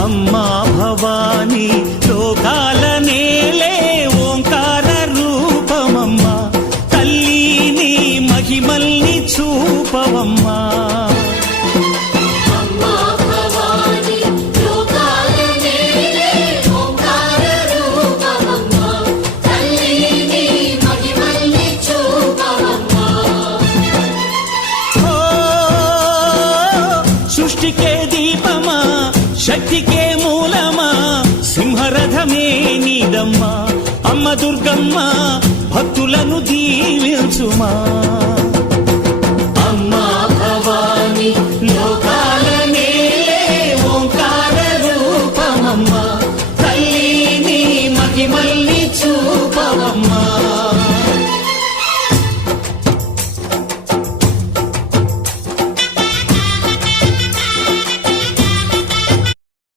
అమ్మా భవానీ లోకాల నేలే ఓంకార రూపమమ్మా తల్లి నీ మహిమల్ని చూపవమ్మా సృష్టికే దీపమా శక్తికే మూలమా సింహరథమే నీదమ్మా అమ్మ దుర్గమ్మ భక్తులను దీవించుమా